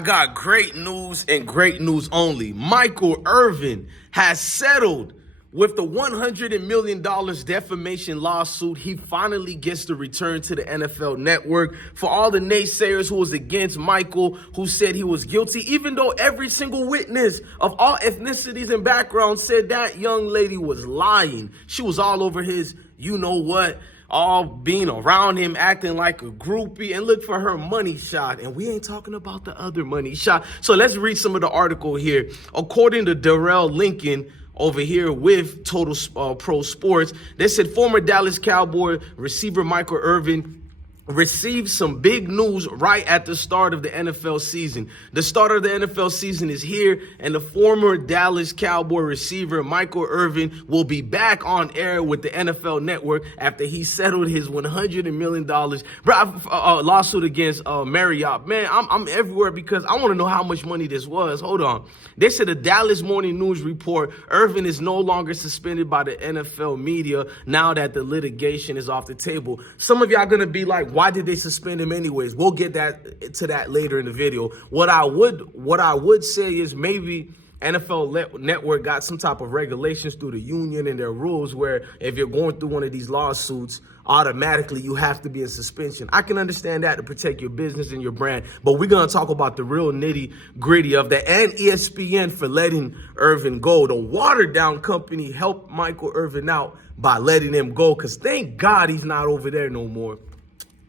I got great news and great news only. Michael Irvin has settled with the $100 million defamation lawsuit. He finally gets to return to the NFL Network. For all the naysayers who was against Michael, who said he was guilty, even though every single witness of all ethnicities and backgrounds said that young lady was lying. She was all over his you-know-what, all being around him, acting like a groupie, and look for her money shot. And we ain't talking about the other money shot. So let's read some of the article here. According to Darrell Lincoln, over here with Total Pro Sports, they said former Dallas Cowboy receiver Michael Irvin received some big news right at the start of the NFL season. The start of the NFL season is here, and the former Dallas Cowboy receiver Michael Irvin will be back on air with the NFL Network after he settled his $100 million lawsuit against Marriott. Man, I'm everywhere because I want to know how much money this was. Hold on. They said the Dallas Morning News report Irvin is no longer suspended by the NFL media now that the litigation is off the table. Some of y'all going to be like, why did they suspend him anyways? We'll get to that later in the video. What I would say is maybe NFL Network got some type of regulations through the union and their rules where if you're going through one of these lawsuits, automatically you have to be in suspension. I can understand that to protect your business and your brand, but we're going to talk about the real nitty gritty of that, and ESPN for letting Irvin go. The watered down company helped Michael Irvin out by letting him go, because thank God he's not over there no more.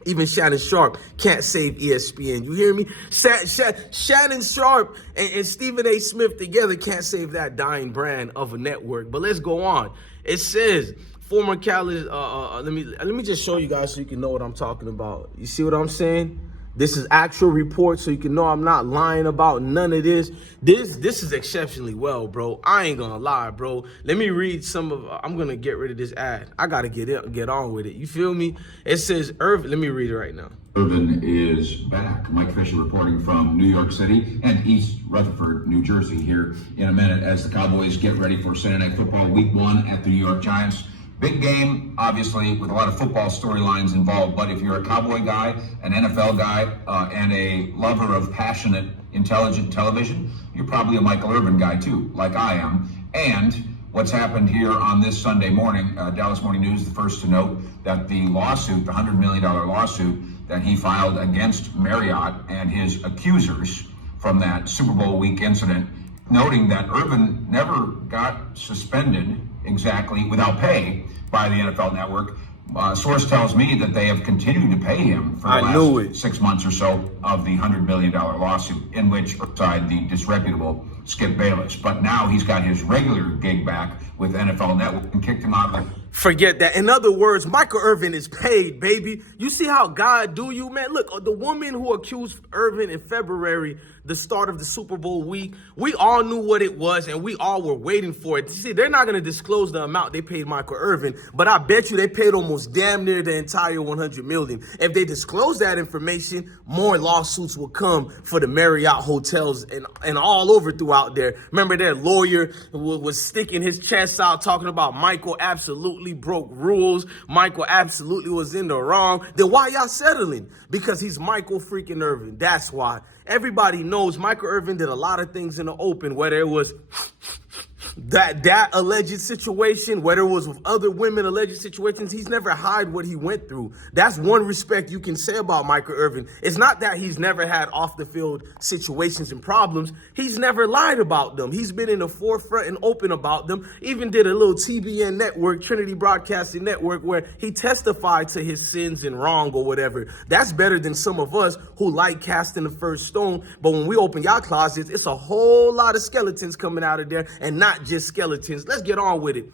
Even Shannon Sharp can't save ESPN. You hear me? Shannon Sharp and Stephen A. Smith together can't save that dying brand of a network. But let's go on. It says former Cali. Let me just show you guys so you can know what I'm talking about. You see what I'm saying? This is actual report, so you can know I'm not lying about none of this. This is exceptionally well, bro. I ain't gonna lie, bro. Let me read some of. I'm gonna get rid of this ad. I gotta get on with it. You feel me? It says Irvin. Let me read it right now. Irvin is back. Mike Fisher reporting from New York City and East Rutherford, New Jersey, here in a minute as the Cowboys get ready for Sunday Night Football Week 1 at the New York Giants. Big game, obviously, with a lot of football storylines involved. But if you're a Cowboy guy, an NFL guy, and a lover of passionate, intelligent television, you're probably a Michael Irvin guy too, like I am. And what's happened here on this Sunday morning, Dallas Morning News, the first to note that the lawsuit, the $100 million lawsuit that he filed against Marriott and his accusers from that Super Bowl week incident, noting that Irvin never got suspended exactly without pay by the NFL Network. Source tells me that they have continued to pay him for the last 6 months or so of the $100 million lawsuit, in which side the disreputable Skip Bayless. But now he's got his regular gig back with NFL Network and kicked him out of the... Forget that. In other words, Michael Irvin is paid, baby. You see how God do you, man? Look, the woman who accused Irvin in February, the start of the Super Bowl week, we all knew what it was, and we all were waiting for it. See, they're not going to disclose the amount they paid Michael Irvin, but I bet you they paid almost damn near the entire $100 million. If they disclose that information, more lawsuits will come for the Marriott hotels and all over throughout there. Remember, their lawyer was sticking his chest out talking about Michael absolutely broke rules. Michael absolutely was in the wrong. Then why y'all settling? Because he's Michael freaking Irvin. That's why. Everybody knows Michael Irvin did a lot of things in the open, whether it was that alleged situation, whether it was with other women alleged situations. He's never hide what he went through. That's one respect you can say about Michael Irvin. It's not that he's never had off the field situations and problems. He's never lied about them. He's been in the forefront and open about them. Even did a little TBN network, Trinity Broadcasting Network, where he testified to his sins and wrong or whatever. That's better than some of us who like casting the first stone. But when we open y'all closets, it's a whole lot of skeletons coming out of there, and not just skeletons. Let's get on with it.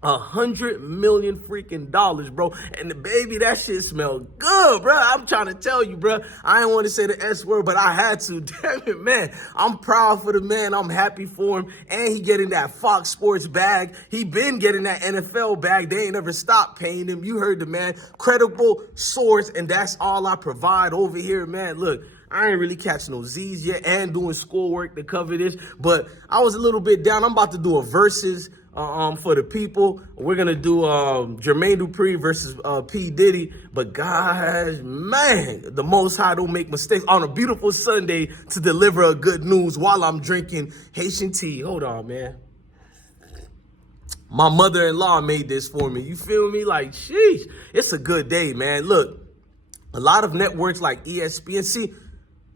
$100 million freaking dollars, bro. And the baby, that shit smelled good, bro. I'm trying to tell you, bro. I didn't want to say the S word, but I had to. Damn it, man. I'm proud for the man. I'm happy for him. And he getting that Fox Sports bag. He been getting that NFL bag. They ain't never stopped paying him. You heard the man. Credible source, and that's all I provide over here, man. Look, I ain't really catching no Z's yet and doing schoolwork to cover this, but I was a little bit down. I'm about to do a versus for the people. We're gonna do Jermaine Dupri versus P. Diddy. But guys, man, the Most High don't make mistakes on a beautiful Sunday to deliver a good news while I'm drinking Haitian tea. Hold on, man. My mother-in-law made this for me. You feel me? Like, sheesh, it's a good day, man. Look, a lot of networks like ESPN, see,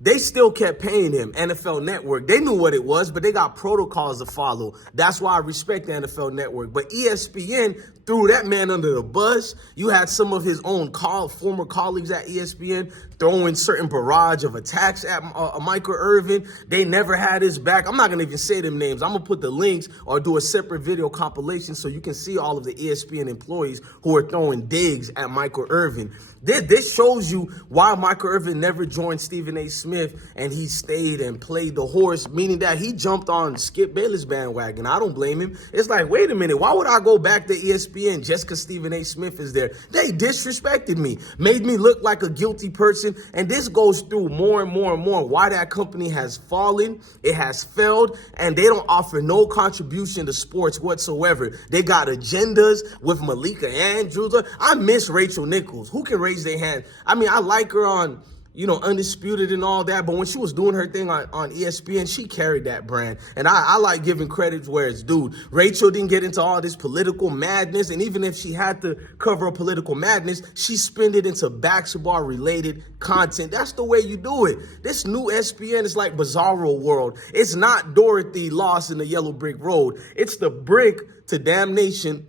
they still kept paying him, NFL Network. They knew what it was, but they got protocols to follow. That's why I respect the NFL Network. But ESPN threw that man under the bus. You had some of his own former colleagues at ESPN throwing certain barrage of attacks at Michael Irvin. They never had his back. I'm not going to even say them names. I'm going to put the links or do a separate video compilation so you can see all of the ESPN employees who are throwing digs at Michael Irvin. This shows you why Michael Irvin never joined Stephen A. Smith and he stayed and played the horse, meaning that he jumped on Skip Bayless bandwagon. I don't blame him. It's like, wait a minute, why would I go back to ESPN just because Stephen A. Smith is there? They disrespected me, made me look like a guilty person, and this goes through more and more and more why that company has fallen, it has failed, and they don't offer no contribution to sports whatsoever. They got agendas with Malika Andrews. I miss Rachel Nichols. Who can raise their hand? I mean, I like her on, Undisputed and all that, but when she was doing her thing on ESPN, she carried that brand. And I like giving credit where it's due. Rachel didn't get into all this political madness, and even if she had to cover a political madness, she spun it into basketball-related content. That's the way you do it. This new ESPN is like Bizarro World. It's not Dorothy lost in the yellow brick road. It's the brick to damnation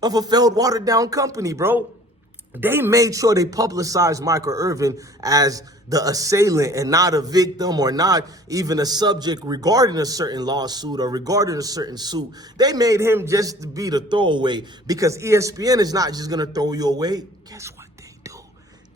of a failed, watered-down company, bro. They made sure they publicized Michael Irvin as the assailant and not a victim or not even a subject regarding a certain lawsuit or regarding a certain suit. They made him just to be the throwaway because ESPN is not just going to throw you away. Guess what they do?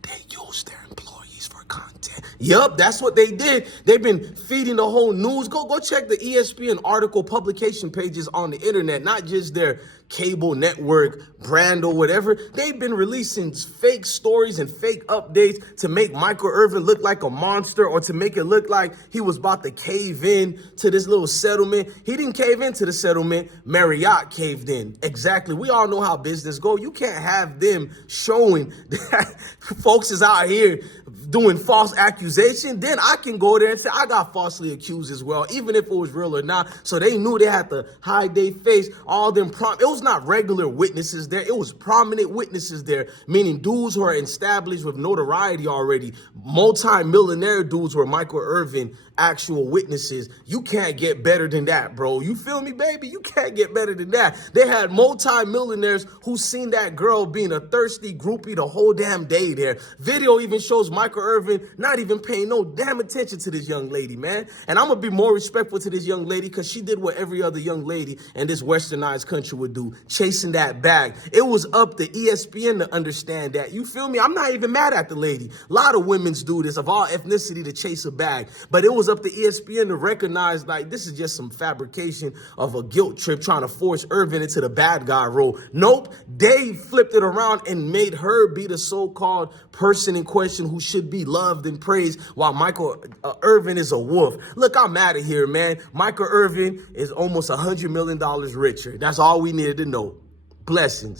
They use their employees for content. Yup, that's what they did. They've been feeding the whole news. Go check the ESPN article publication pages on the internet, not just their cable network brand or whatever. They've been releasing fake stories and fake updates to make Michael Irvin look like a monster or to make it look like he was about to cave in to this little settlement. He didn't cave into the settlement. Marriott caved in. Exactly. We all know how business go. You can't have them showing that folks is out here doing false accusation. Then I can go there and say I got falsely accused as well, even if it was real or not. So they knew they had to hide their face. All them it was not regular witnesses there. It was prominent witnesses there, meaning dudes who are established with notoriety already. Multi-millionaire dudes were Michael Irvin actual witnesses. You can't get better than that, bro. You feel me, baby? You can't get better than that. They had multi-millionaires who seen that girl being a thirsty groupie the whole damn day there. Video even shows Michael Irvin not even paying no damn attention to this young lady, man. And I'm going to be more respectful to this young lady because she did what every other young lady in this westernized country would do, chasing that bag. It was up to ESPN to understand that. You feel me? I'm not even mad at the lady. A lot of women's do this of all ethnicity to chase a bag. But it was up to ESPN to recognize like this is just some fabrication of a guilt trip trying to force Irvin into the bad guy role. Nope. They flipped it around and made her be the so-called person in question who should be loved and praised while Michael Irvin is a wolf. Look, I'm out of here, man. Michael Irvin is almost $100 million richer. That's all we needed to know. Blessings.